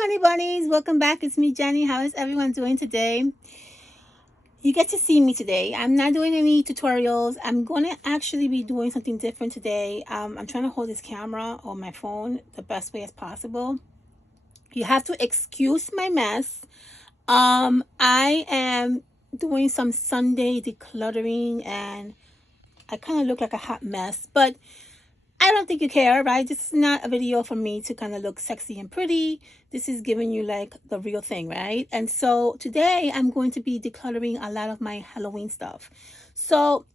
honey bunnies, welcome back. It's me, Jenny. How is everyone doing today? You get to see me today. I'm not doing any tutorials. I'm going to actually be doing something different today. I'm trying to hold this camera on my phone the best way as possible. You have to excuse my mess. I am doing some Sunday decluttering and I kind of look like a hot mess, but I don't think you care, right? This is not a video for me to kind of look sexy and pretty. This is giving you like the real thing, right? And so today I'm going to be decluttering a lot of my Halloween stuff. So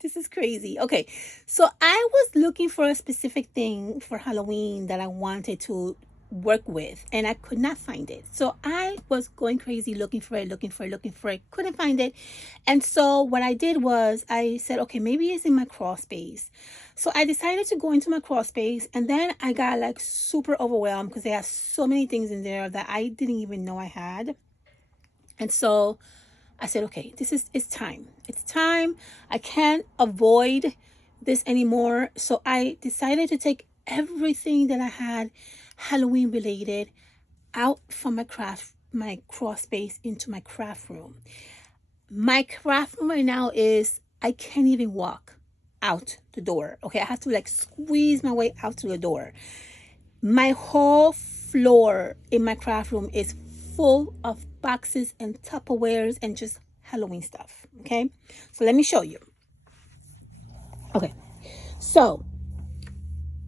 this is crazy. Okay, so I was looking for a specific thing for Halloween that I wanted to work with and I could not find it. So I was going crazy looking for it, couldn't find it. And so what I did was I said, okay, maybe it's in my crawl space. So I decided to go into my crawl space and then I got like super overwhelmed because there are so many things in there that I didn't even know I had. And so I said, okay, it's time. It's time. I can't avoid this anymore. So I decided to take everything that I had Halloween related out from my crawl space into my craft room. My craft room right now is, I can't even walk out the door. Okay, I have to like squeeze my way out to the door. My whole floor in my craft room is full of boxes and Tupperwares and just Halloween stuff. Okay, so let me show you. Okay, so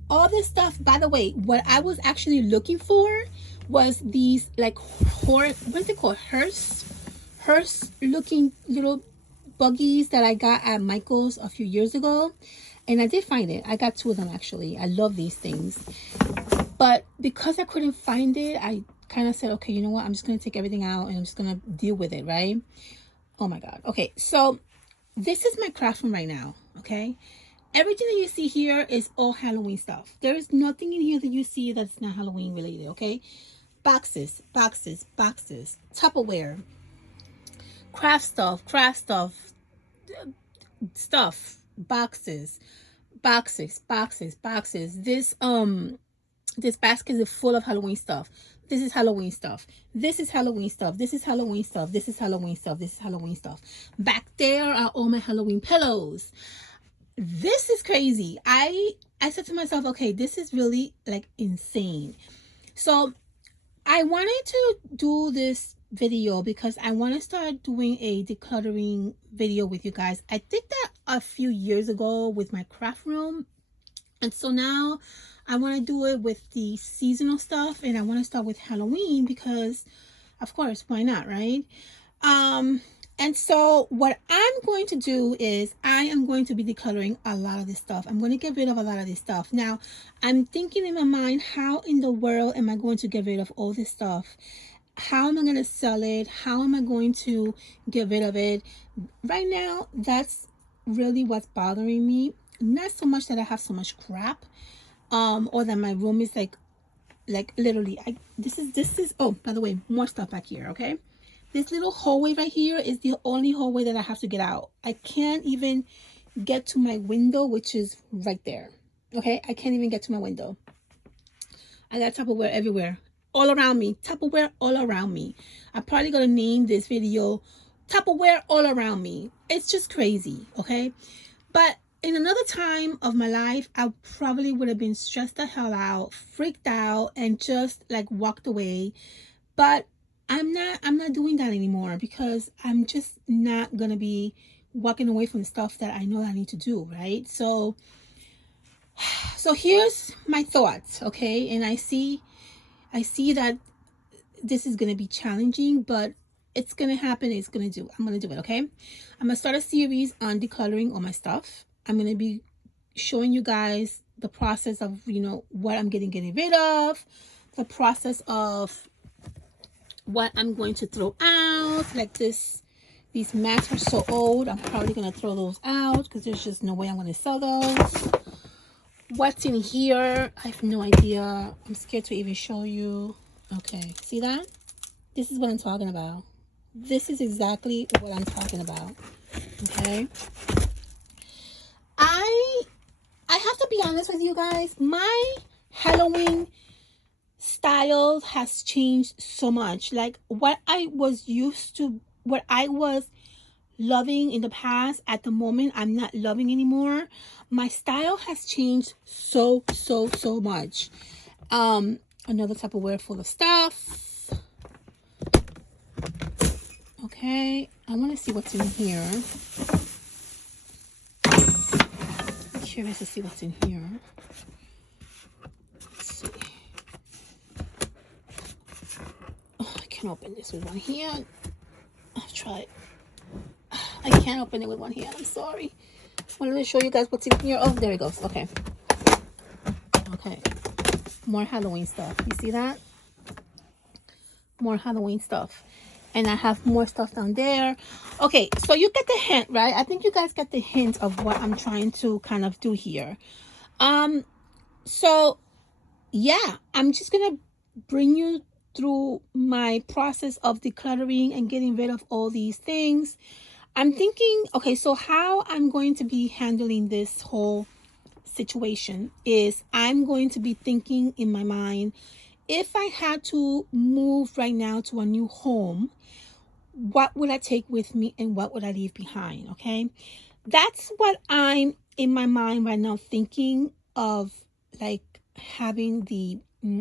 all this stuff, by the way, what I was actually looking for was these like what's it called, hearse looking little buggies that I got at Michael's a few years ago, and I did find it. I got 2 of them actually. I love these things, but because I couldn't find it, I kind of said, okay, you know what, I'm just going to take everything out and I'm just going to deal with it, right? Oh my god. Okay, so this is my craft room right now. Okay, everything that you see here is all Halloween stuff. There is nothing in here that you see that's not Halloween related. Okay, boxes, Tupperware, craft stuff, boxes. This basket is full of Halloween stuff. This is Halloween stuff. This is Halloween stuff. This is Halloween stuff. This is Halloween stuff. This is Halloween stuff. Back there are all my Halloween pillows. This is crazy. I said to myself, okay, this is really like insane. So I wanted to do this video because I want to start doing a decluttering video with you guys. I did that a few years ago with my craft room, and so now I want to do it with the seasonal stuff, and I want to start with Halloween because of course, why not, right? And so what I'm going to do is I am going to be decluttering a lot of this stuff. I'm going to get rid of a lot of this stuff. Now, I'm thinking in my mind, how in the world am I going to get rid of all this stuff? How am I going to sell it? How am I going to get rid of it? Right now, that's really what's bothering me. Not so much that I have so much crap, or that my room is like literally, this is oh, by the way, more stuff back here. Okay, this little hallway right here is the only hallway that I have to get out. I can't even get to my window, which is right there. Okay, I can't even get to my window. I got Tupperware everywhere, all around me. Tupperware all around me. I'm probably gonna name this video Tupperware all around me. It's just crazy. Okay, but in another time of my life, I probably would have been stressed the hell out, freaked out, and just like walked away. But I'm not doing that anymore because I'm just not gonna be walking away from stuff that I know I need to do, right? So here's my thoughts, okay? And I see that this is gonna be challenging, but it's gonna happen. I'm gonna do it, okay? I'm gonna start a series on decluttering all my stuff. I'm going to be showing you guys the process of, you know, what I'm getting rid of, the process of what I'm going to throw out. Like these mats are so old, I'm probably going to throw those out because there's just no way I'm going to sell those. What's in here, I have no idea. I'm scared to even show you. Okay, see that? This is what I'm talking about. This is exactly what I'm talking about. Okay. I have to be honest with you guys. My Halloween style has changed so much. Like what I was used to, what I was loving in the past, at the moment I'm not loving anymore. My style has changed so much. Another Tupperware full of stuff. Okay, I want to see what's in here. I'm curious to see what's in here. Let's see. Oh, I can't open this with one hand. I'll try it. I can't open it with one hand. I'm sorry. I wanted to show you guys what's in here. Oh, there it goes. Okay. Okay. More Halloween stuff. You see that? More Halloween stuff. And I have more stuff down there. Okay, so you get the hint, right? I think you guys get the hint of what I'm trying to kind of do here. So yeah, I'm just gonna bring you through my process of decluttering and getting rid of all these things. I'm thinking, okay, so how I'm going to be handling this whole situation is I'm going to be thinking in my mind, if I had to move right now to a new home, what would I take with me and what would I leave behind? Okay, that's what I'm in my mind right now thinking of, like having the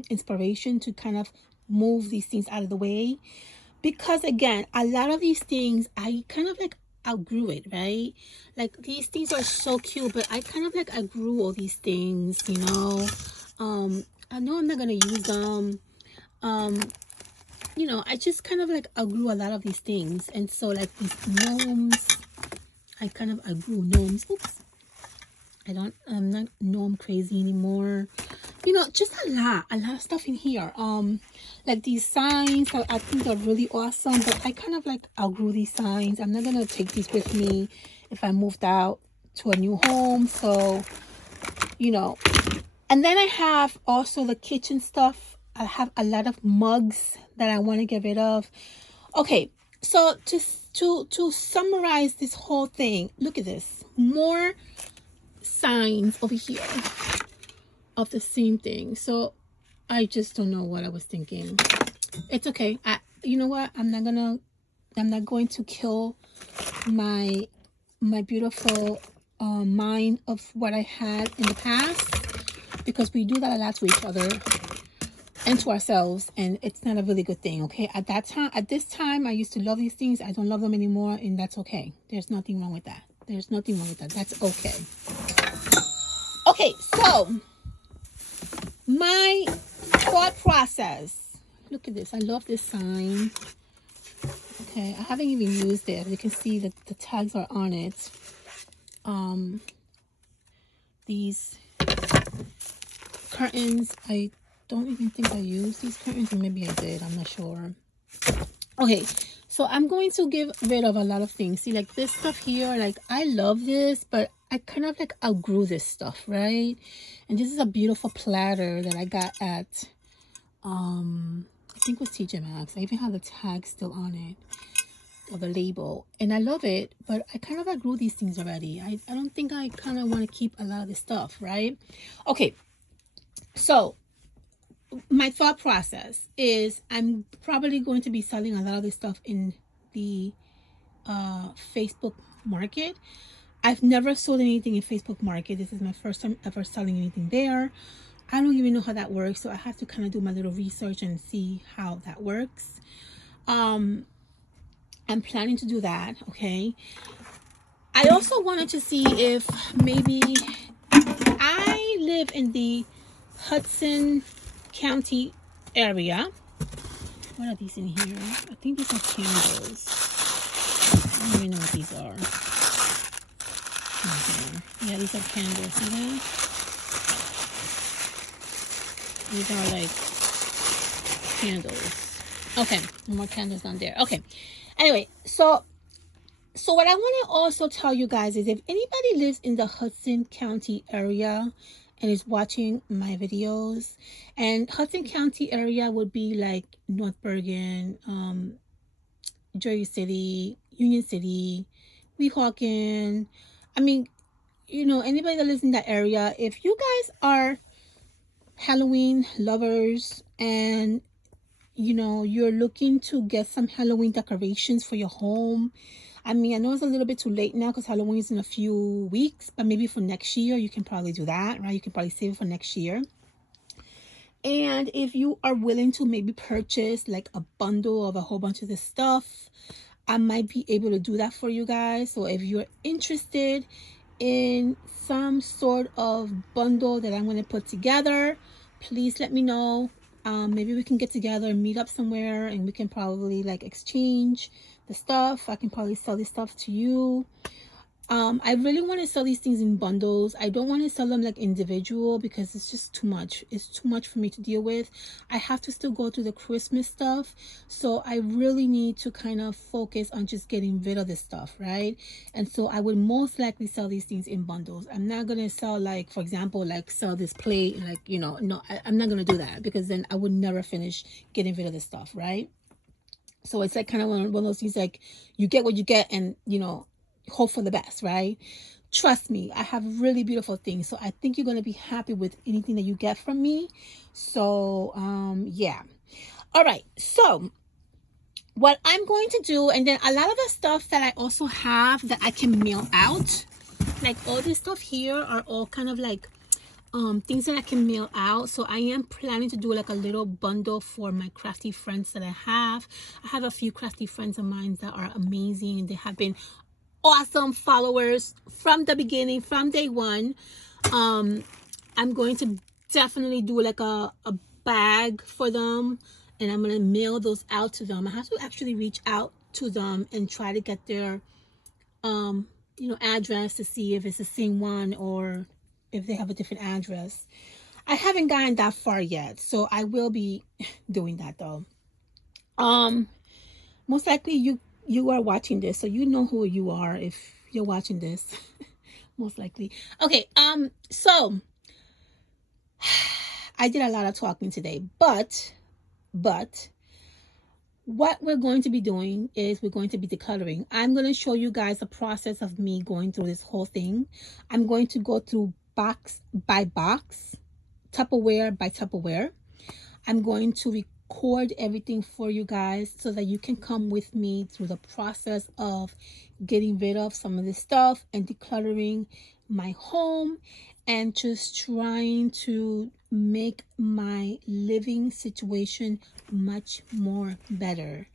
inspiration to kind of move these things out of the way, because again, a lot of these things I kind of like outgrew it, right? Like these things are so cute, but I kind of like outgrew all these things, you know. I know I'm not gonna use them. You know, I just kind of like outgrew a lot of these things. And so like these gnomes, I kind of outgrew gnomes. Oops. I'm not gnome crazy anymore. You know, just a lot of stuff in here. Like these signs, I think they're really awesome, but I kind of like outgrew these signs. I'm not gonna take these with me if I moved out to a new home. So, you know, and then I have also the kitchen stuff. I have a lot of mugs that I want to get rid of. Okay, so to summarize this whole thing, look at this. More signs over here of the same thing. So I just don't know what I was thinking. It's okay. You know what? I'm not going to kill my beautiful mind of what I had in the past, because we do that a lot to each other and to ourselves, and it's not a really good thing. Okay, at this time I used to love these things. I don't love them anymore, and that's okay. There's nothing wrong with that. That's okay. Okay, so my thought process. Look at this. I love this sign. Okay, I haven't even used it. You can see that the tags are on it. These curtains, I don't even think I used these curtains, or maybe I did. I'm not sure. Okay, so I'm going to get rid of a lot of things. See, like this stuff here, like I love this, but I kind of like outgrew this stuff, right? And this is a beautiful platter that I got at I think it was TJ Maxx. I even have the tag still on it, or the label, and I love it, but I kind of outgrew these things already. I don't think I kind of want to keep a lot of this stuff, right? Okay, so my thought process is I'm probably going to be selling a lot of this stuff in the Facebook market. I've never sold anything in Facebook market. This is my first time ever selling anything there. I don't even know how that works, so I have to kind of do my little research and see how that works. I'm planning to do that. Okay, I also wanted to see if maybe I live in the Hudson County area. What are these in here? I think these are candles. I don't even know what these are. Yeah, these are candles. See that? These are like candles. Okay, more candles down there. Okay. Anyway, so what I want to also tell you guys is, if anybody lives in the Hudson County area and is watching my videos, and Hudson County area would be like North Bergen, Jersey City, Union City, Weehawken. I mean, you know, anybody that lives in that area, if you guys are Halloween lovers and you know you're looking to get some Halloween decorations for your home. I mean, I know it's a little bit too late now because Halloween is in a few weeks, but maybe for next year you can probably do that, right? You can probably save it for next year. And if you are willing to maybe purchase like a bundle of a whole bunch of this stuff, I might be able to do that for you guys. So if you're interested in some sort of bundle that I'm going to put together, please let me know. Maybe we can get together and meet up somewhere and we can probably like exchange the stuff. I can probably sell this stuff to you. I really want to sell these things in bundles. I don't want to sell them like individual because it's just too much. It's too much for me to deal with. I have to still go through the Christmas stuff. So I really need to kind of focus on just getting rid of this stuff, right? And so I would most likely sell these things in bundles. I'm not going to sell like, for example, like sell this plate and like, you know, no, I'm not going to do that because then I would never finish getting rid of this stuff, right? So it's like kind of one of those things like you get what you get and, you know, hope for the best, right? Trust me, I have really beautiful things, so I think you're going to be happy with anything that you get from me. So yeah, all right, so what I'm going to do, and then a lot of the stuff that I also have that I can mail out, like all this stuff here are all kind of like things that I can mail out. So I am planning to do like a little bundle for my crafty friends that I have. I have a few crafty friends of mine that are amazing and they have been awesome followers from the beginning, from day one. I'm going to definitely do like a bag for them and I'm going to mail those out to them. I have to actually reach out to them and try to get their you know, address to see if it's the same one or if they have a different address. I haven't gotten that far yet, so I will be doing that though. Most likely you are watching this, so you know who you are if you're watching this. Most likely. Okay, so I did a lot of talking today, but what we're going to be doing is we're going to be decluttering. I'm going to show you guys the process of me going through this whole thing. I'm going to go through box by box, Tupperware by Tupperware. I'm going to record everything for you guys so that you can come with me through the process of getting rid of some of this stuff and decluttering my home and just trying to make my living situation much more better.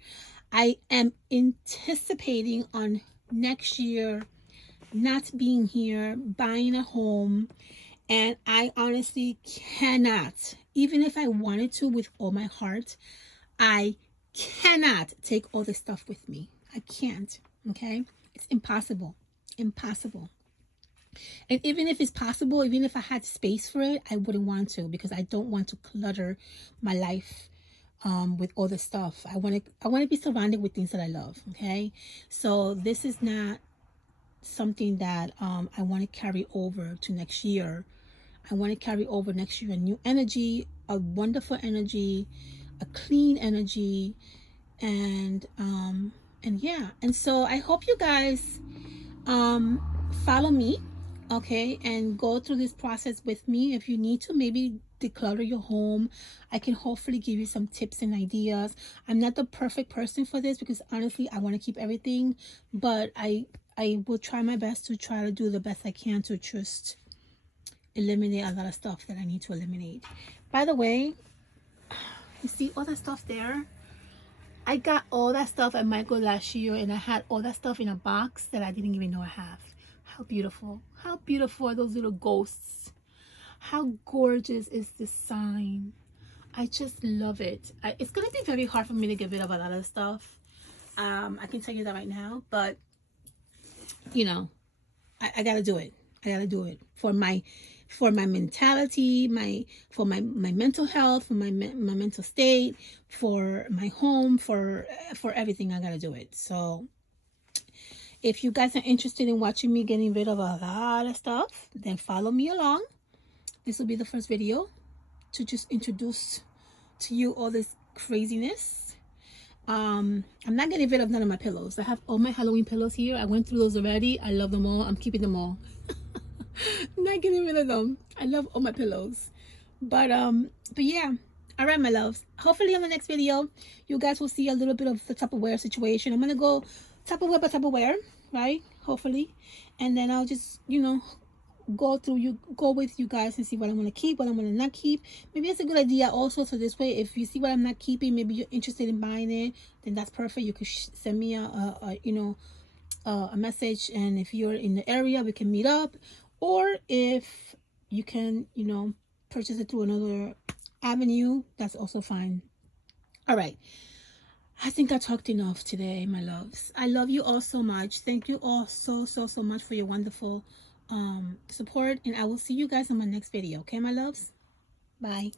I am anticipating on next year not being here, buying a home, and I honestly cannot, even if I wanted to with all my heart, I cannot take all this stuff with me. I can't, okay? It's impossible, impossible. And even if it's possible, even if I had space for it, I wouldn't want to because I don't want to clutter my life with all the stuff. I want to be surrounded with things that I love, okay? So this is not something that I want to carry over to next year. I want to carry over next year a new energy, a wonderful energy, a clean energy, and yeah. And so I hope you guys follow me, okay, and go through this process with me. If you need to maybe declutter your home, I can hopefully give you some tips and ideas. I'm not the perfect person for this because honestly I want to keep everything, but I will try my best to try to do the best I can to just eliminate a lot of stuff that I need to eliminate. By the way, you see all that stuff there? I got all that stuff at Michael last year and I had all that stuff in a box that I didn't even know I have. How beautiful. How beautiful are those little ghosts? How gorgeous is this sign? I just love it. It's going to be very hard for me to get rid of a lot of stuff. I can tell you that right now, but you know, I gotta do it. I gotta do it for my mentality, for my mental health, for my mental state, for my home, for everything. I gotta do it. So if you guys are interested in watching me getting rid of a lot of stuff, then follow me along. This will be the first video to just introduce to you all this craziness. I'm not getting rid of none of my pillows. I have all my Halloween pillows here. I went through those already. I love them all. I'm keeping them all. I'm not getting rid of them. I love all my pillows. But yeah. All right, my loves. Hopefully, on the next video, you guys will see a little bit of the Tupperware situation. I'm gonna go Tupperware by Tupperware, right? Hopefully, and then I'll just, go with you guys and see what I want to keep, what I want to not keep. Maybe it's a good idea also. So this way, if you see what I'm not keeping, maybe you're interested in buying it, then that's perfect. You could send me a message, and if you're in the area, we can meet up. Or if you can, purchase it through another avenue, that's also fine. All right. I think I talked enough today, my loves. I love you all so much. Thank you all so much for your wonderful support, and I will see you guys on my next video. Okay, my loves? Bye.